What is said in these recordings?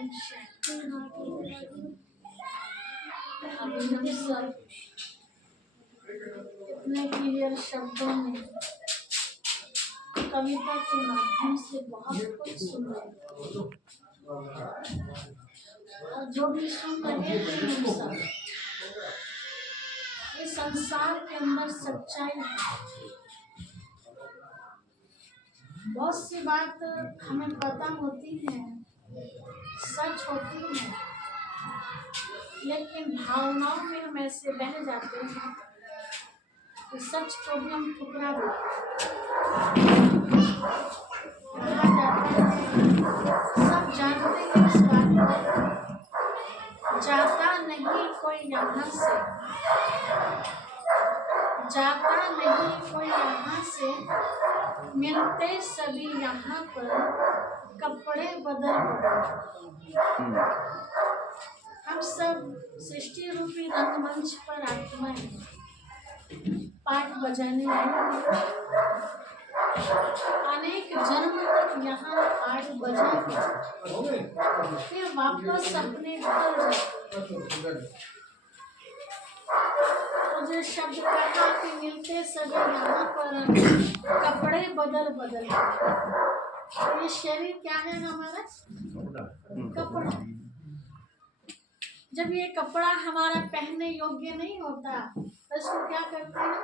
ओम शांति। अभी हम सब इतने क्लियर शब्दों में कविता के माध्यम से बहुत कुछ सुन रहे हैं, और जो भी सुन रहे हैं हम सब, इस संसार के अंदर सच्चाई है। बहुत सी बात हमें पता होती है, सच होती है, लेकिन भावनाओं में हम ऐसे बह जाते हैं कि सच को भी हम ठुकरा देते हैं। कहा जाता है, सब जानते हैं इस बात को, जाता नहीं कोई यहाँ से, जाता नहीं कोई यहाँ से, मिलते सभी यहाँ पर कपड़े बदल बदल। हम सब सृष्टि रूपी रंगमंच पर आत्माएं पाठ बजाने आए, अनेक जन्म तक यहाँ पाठ बजा के फिर वापस अपने घर जाते। तो जो शब्द कहा कि मिलते सभी यहाँ पर कपड़े बदल बदल, तो ये शरीर क्या है हमारा? कपड़ा। जब ये कपड़ा हमारा पहनने योग्य नहीं होता तो इसको क्या करते हैं?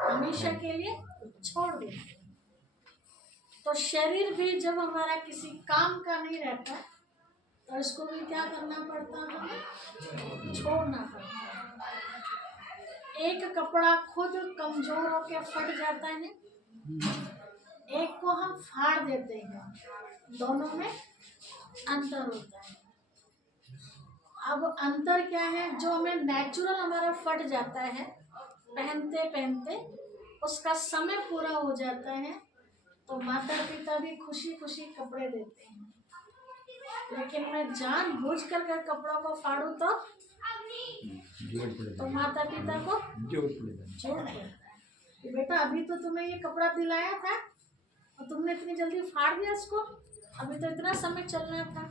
हमेशा के लिए छोड़ देते। तो शरीर भी जब हमारा किसी काम का नहीं रहता तो इसको भी क्या करना पड़ता है? हमें छोड़ना पड़ता है। एक कपड़ा खुद कमजोर होकर फट जाता है, एक को हम फाड़ देते हैं, दोनों में अंतर होता है। अब अंतर क्या है? जो हमें नेचुरल हमारा फट जाता है पहनते पहनते, उसका समय पूरा हो जाता है तो माता पिता भी खुशी खुशी कपड़े देते हैं। लेकिन मैं जानबूझ कर कपड़ों को फाड़ू तो माता पिता को जोड़ पड़ता है कि बेटा अभी तो तुम्हें ये कपड़ा दिलाया था और तुमने इतनी जल्दी फाड़ दिया इसको, अभी तो इतना समय चलना था।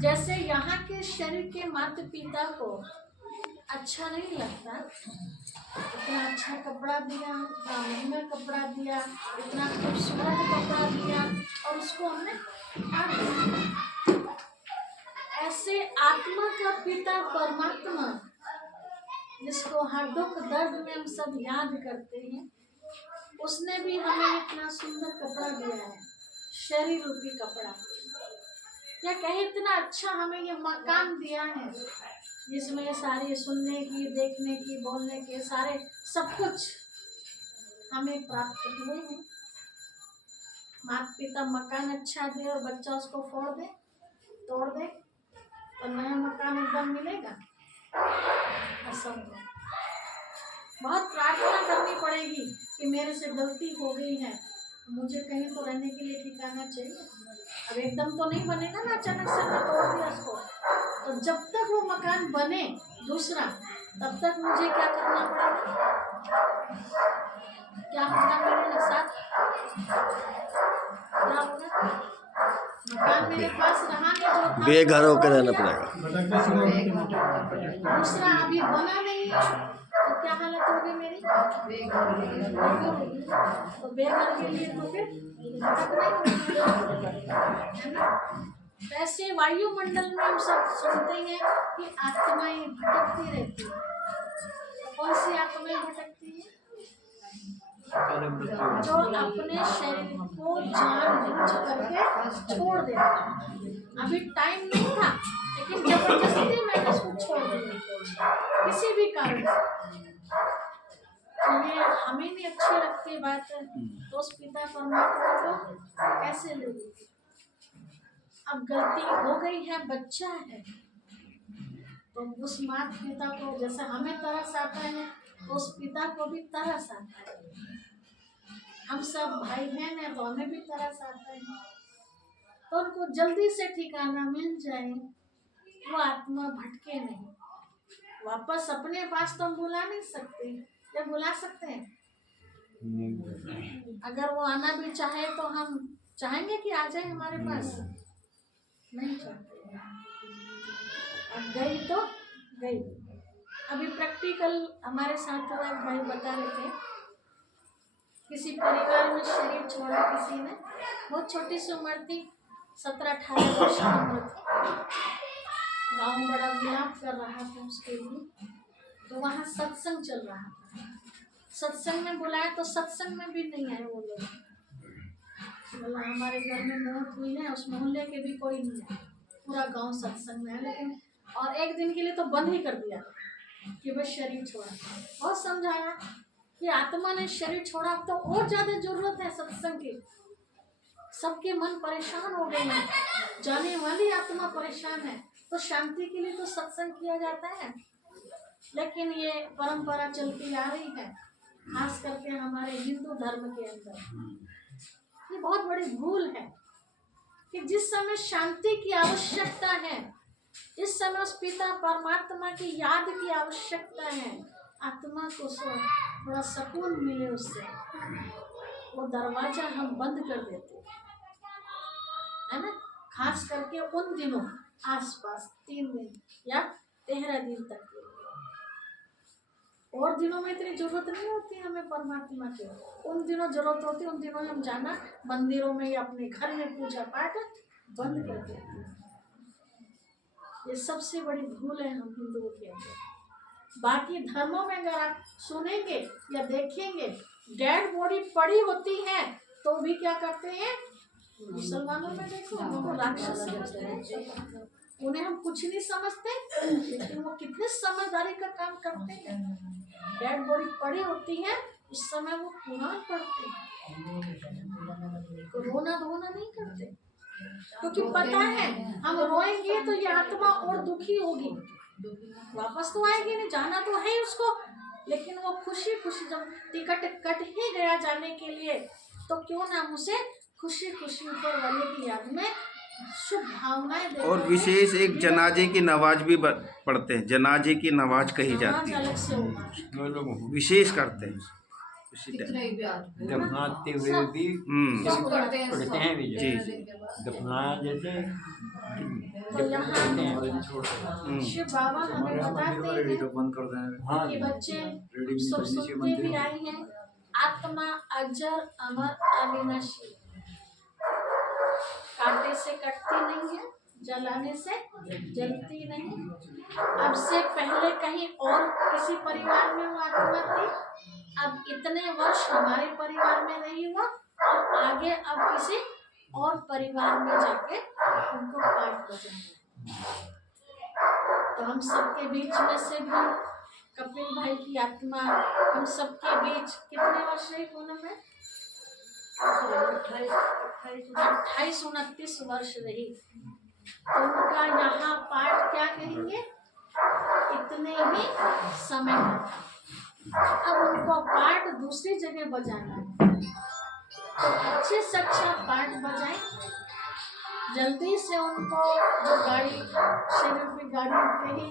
जैसे यहाँ के शरीर के माता पिता को अच्छा नहीं लगता, इतना अच्छा कपड़ा दिया, इतना महंगा कपड़ा दिया, इतना खूबसूरत कपड़ा दिया और उसको हमने फाड़ दिया। ऐसे आत्मा का पिता परमात्मा, जिसको हर दुख दर्द में हम सब याद करते हैं, उसने भी हमें इतना सुंदर कपड़ा दिया है, शरीर रूपी कपड़ा। या कहे इतना अच्छा हमें ये मकान दिया है जिसमें सारे सुनने की, देखने की, बोलने के सारे सब कुछ हमें प्राप्त हुए हैं। माता पिता मकान अच्छा दे और बच्चा उसको फोड़ दे, तोड़ दे, तो नया मकान एकदम मिलेगा? असंभव। बहुत प्रार्थना करनी पड़ेगी कि मेरे से गलती हो गई है, मुझे कहीं तो रहने के लिए ठिकाना चाहिए। अब एकदम तो नहीं बनेगा ना, अचानक से मैं तोड़ दिया उसको। तो जब तक वो मकान बने दूसरा, तब तक मुझे क्या करना पड़ेगा? क्या होगा मेरे साथ? क्या होगा? मकान मेरे पास रहा नहीं, जो था बेघर होकर रहना पड़ेगा। दूसरा अभी बना नहीं है तो क्या हालत होगी मेरी? तो बेघर के लिए तो फिर ऐसे वायुमंडल में हम सब सुनते हैं कि आत्माएं भटकती रहती है। तो कौन सी आत्माएं भटकती है? जो अपने शरीर को जानबूझ करके छोड़ देता है। अभी टाइम नहीं था लेकिन जबरदस्ती मैंने उसको छोड़ दिया किसी भी कारण से। ये हमें नहीं अच्छी लगती बात, तो उस पिता परमात्मा को कैसे लेगी? अब गलती हो गई है, बच्चा है, तो उस माता पिता को जैसे हमें तरस आता है तो उस पिता को भी तरस आता है। हम सब भाई बहन हैं तो हमें भी तरस आता है, तो उनको जल्दी से ठिकाना मिल जाए, वो आत्मा भटके नहीं। वापस अपने पास तो हम बुला नहीं सकते, या बुला सकते हैं? अगर वो आना भी चाहे तो हम चाहेंगे कि आ जाए हमारे पास? नहीं चाहते। अब गई तो गई। अभी प्रैक्टिकल हमारे साथ हुआ, एक भाई बता रहे थे किसी परिवार में शरीर छोड़ा किसी ने, बहुत छोटी सी उम्र थी, 17-18 वर्ष की उम्र थी। गाँव बड़ा विलाप कर रहा था उसके लिए, तो वहाँ सत्संग चल रहा था। सत्संग में बुलाया तो सत्संग में भी नहीं आए वो लोग। बोला हमारे घर में मौत हुई है, उस मोहल्ले के भी कोई नहीं है, पूरा गांव सत्संग में है। लेकिन और एक दिन के लिए तो बंद ही कर दिया कि बस शरीर छोड़ा। बहुत समझाया कि आत्मा ने शरीर छोड़ा, अब तो और ज्यादा जरूरत है सत्संग की। सबके मन परेशान हो गए हैं, जाने वाली आत्मा परेशान है, तो शांति के लिए तो सत्संग किया जाता है। लेकिन ये परंपरा चलती आ रही है, खास करके हमारे हिंदू धर्म के अंदर। ये बहुत बड़ी भूल है कि जिस समय शांति की आवश्यकता है, इस समय उस पिता परमात्मा की याद की आवश्यकता है, आत्मा को थोड़ा सुकून मिले उससे, वो दरवाजा हम बंद कर देते है ना। खास करके उन दिनों आसपास 3 दिन या 13 दिन तक के, और दिनों में इतनी जरूरत नहीं होती हमें परमात्मा की। उन दिनों जरूरत होती, उन दिनों में हम जाना मंदिरों में या अपने घर में पूजा पाठ बंद कर देते हैं। ये सबसे बड़ी भूल है हम हिंदुओं के अंदर। बाकी धर्मों में अगर आप सुनेंगे या देखेंगे, डेड बॉडी पड़ी होती है तो भी क्या करते हैं, मुसलमानों में देखो उनको राक्षस समझते हैं, उन्हें हम कुछ नहीं समझते, लेकिन वो कितने समझदारी का काम करते हैं। डेड बॉडी पड़ी होती है, उस समय वो कुरान पढ़ते हैं, रोना धोना नहीं करते, क्योंकि पता है हम रोएंगे तो ये आत्मा और दुखी होगी, वापस तो आएगी नहीं, जाना तो है ही उसको। लेकिन वो खुशी खुशी जब टिकट कट ही गया जाने के लिए, तो क्यों ना उसे खुशी खुशी ऊपर वाले की याद में शुभ भावनाएं देते। और विशेष एक जनाजे की नमाज भी पढ़ते हैं, जनाजे की नमाज कही जाती है, अलग से होगा, विशेष करते हैं दफनाते हुए भी पढ़ते हैं भी जी। दफनाया जैसे तो यहाँ शिव बाबा हमें बताते हैं कि बच्चे सब सुनते भी आई हैं, आत्मा अजर अमर अविनाशी, कांटे से कटती नहीं है, जलाने से जलती नहीं। अब से पहले कहीं और किसी परिवार में वो आत्मा थी, अब इतने वर्ष हमारे परिवार में रही हुआ, और आगे अब किसी और परिवार में जाके उनको पाठ बजाना। तो हम सबके बीच में से भी कपिल भाई की आत्मा हम सबके बीच कितने वर्ष रही पूनम में? 28-29 वर्ष रही। तो उनका यहाँ पाठ क्या कहेंगे, इतने ही समय में था। अब उनको पाठ दूसरी जगह बजाना है, तो अच्छे से अच्छा पाठ बजाएं, जल्दी से उनको जो गाड़ी शरीर की गाड़ी पे ही